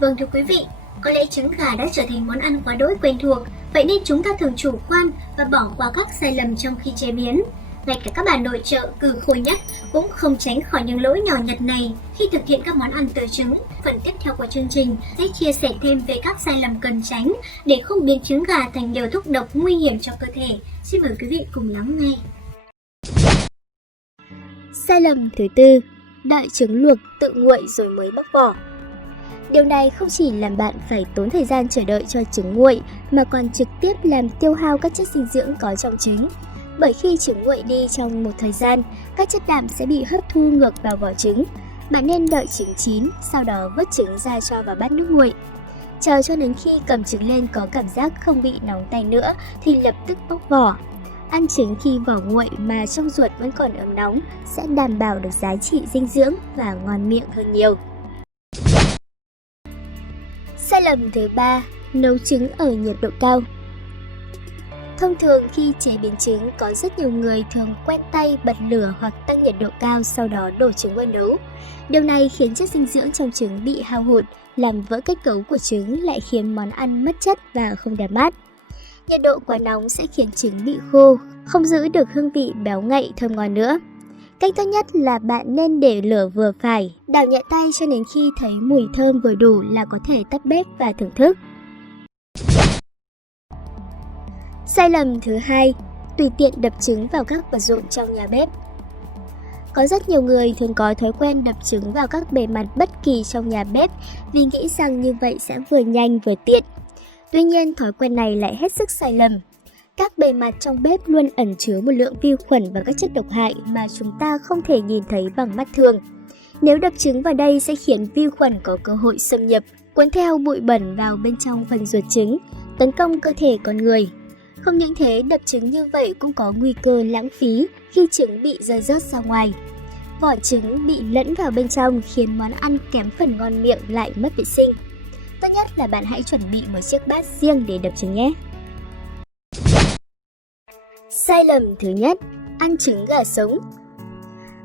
Vâng thưa quý vị, có lẽ trứng gà đã trở thành món ăn quá đỗi quen thuộc, vậy nên chúng ta thường chủ quan và bỏ qua các sai lầm trong khi chế biến. Ngay cả các bà nội trợ cừ khôi nhất cũng không tránh khỏi những lỗi nhỏ nhặt này khi thực hiện các món ăn từ trứng. Phần tiếp theo của chương trình sẽ chia sẻ thêm về các sai lầm cần tránh để không biến trứng gà thành điều thuốc độc nguy hiểm cho cơ thể. Xin mời quý vị cùng lắng nghe. Sai lầm thứ tư, đợi trứng luộc tự nguội rồi mới bóc vỏ. Điều này không chỉ làm bạn phải tốn thời gian chờ đợi cho trứng nguội mà còn trực tiếp làm tiêu hao các chất dinh dưỡng có trong trứng. Bởi khi trứng nguội đi trong một thời gian, các chất đạm sẽ bị hấp thu ngược vào vỏ trứng. Bạn nên đợi trứng chín, sau đó vớt trứng ra cho vào bát nước nguội. Chờ cho đến khi cầm trứng lên có cảm giác không bị nóng tay nữa thì lập tức bóc vỏ. Ăn trứng khi vỏ nguội mà trong ruột vẫn còn ấm nóng sẽ đảm bảo được giá trị dinh dưỡng và ngon miệng hơn nhiều. Sai lầm thứ ba, nấu trứng ở nhiệt độ cao. Thông thường khi chế biến trứng, có rất nhiều người thường quen tay bật lửa hoặc tăng nhiệt độ cao sau đó đổ trứng vào nấu. Điều này khiến chất dinh dưỡng trong trứng bị hao hụt, làm vỡ kết cấu của trứng, lại khiến món ăn mất chất và không đẹp mắt. Nhiệt độ quá nóng sẽ khiến trứng bị khô, không giữ được hương vị béo ngậy thơm ngon nữa. Cách tốt nhất là bạn nên để lửa vừa phải, đảo nhẹ tay cho đến khi thấy mùi thơm vừa đủ là có thể tắt bếp và thưởng thức. Sai lầm thứ hai, tùy tiện đập trứng vào các vật dụng trong nhà bếp. Có rất nhiều người thường có thói quen đập trứng vào các bề mặt bất kỳ trong nhà bếp vì nghĩ rằng như vậy sẽ vừa nhanh vừa tiện. Tuy nhiên, thói quen này lại hết sức sai lầm. Các bề mặt trong bếp luôn ẩn chứa một lượng vi khuẩn và các chất độc hại mà chúng ta không thể nhìn thấy bằng mắt thường. Nếu đập trứng vào đây sẽ khiến vi khuẩn có cơ hội xâm nhập, cuốn theo bụi bẩn vào bên trong phần ruột trứng, tấn công cơ thể con người. Không những thế, đập trứng như vậy cũng có nguy cơ lãng phí khi trứng bị rơi rớt ra ngoài. Vỏ trứng bị lẫn vào bên trong khiến món ăn kém phần ngon miệng lại mất vệ sinh. Tốt nhất là bạn hãy chuẩn bị một chiếc bát riêng để đập trứng nhé. Sai lầm thứ nhất, ăn trứng gà sống.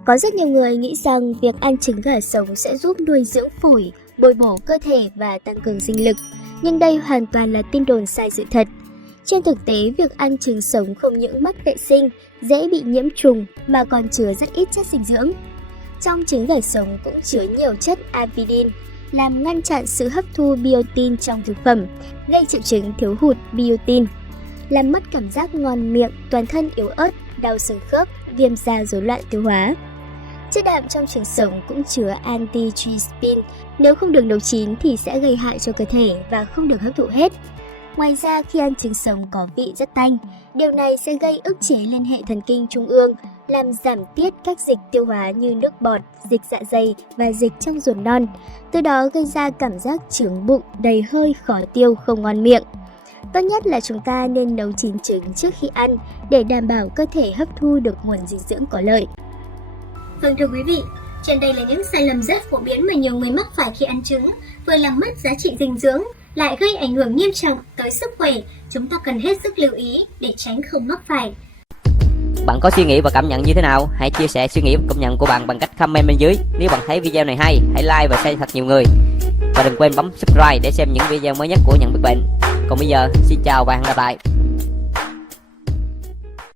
Có rất nhiều người nghĩ rằng việc ăn trứng gà sống sẽ giúp nuôi dưỡng phổi, bồi bổ cơ thể và tăng cường sinh lực. Nhưng đây hoàn toàn là tin đồn sai sự thật. Trên thực tế, việc ăn trứng sống không những mất vệ sinh, dễ bị nhiễm trùng mà còn chứa rất ít chất dinh dưỡng. Trong trứng gà sống cũng chứa nhiều chất amidin, làm ngăn chặn sự hấp thu biotin trong thực phẩm, gây triệu chứng thiếu hụt biotin, làm mất cảm giác ngon miệng, toàn thân yếu ớt, đau xương khớp, viêm da, rối loạn tiêu hóa. Chất đạm trong trứng sống cũng chứa antitrypsin, nếu không được nấu chín thì sẽ gây hại cho cơ thể và không được hấp thụ hết. Ngoài ra, khi ăn trứng sống có vị rất tanh, điều này sẽ gây ức chế lên hệ thần kinh trung ương, làm giảm tiết các dịch tiêu hóa như nước bọt, dịch dạ dày và dịch trong ruột non, từ đó gây ra cảm giác chướng bụng, đầy hơi, khó tiêu, không ngon miệng. Tốt nhất là chúng ta nên nấu chín trứng trước khi ăn để đảm bảo cơ thể hấp thu được nguồn dinh dưỡng có lợi. Vâng thưa quý vị, trên đây là những sai lầm rất phổ biến mà nhiều người mắc phải khi ăn trứng, vừa làm mất giá trị dinh dưỡng, lại gây ảnh hưởng nghiêm trọng tới sức khỏe. Chúng ta cần hết sức lưu ý để tránh không mắc phải. Bạn có suy nghĩ và cảm nhận như thế nào? Hãy chia sẻ suy nghĩ và cảm nhận của bạn bằng cách comment bên dưới. Nếu bạn thấy video này hay, hãy like và share thật nhiều người. Và đừng quên bấm subscribe để xem những video mới nhất của Nhận Biết Bệnh. Còn bây giờ, xin chào và hẹn gặp lại.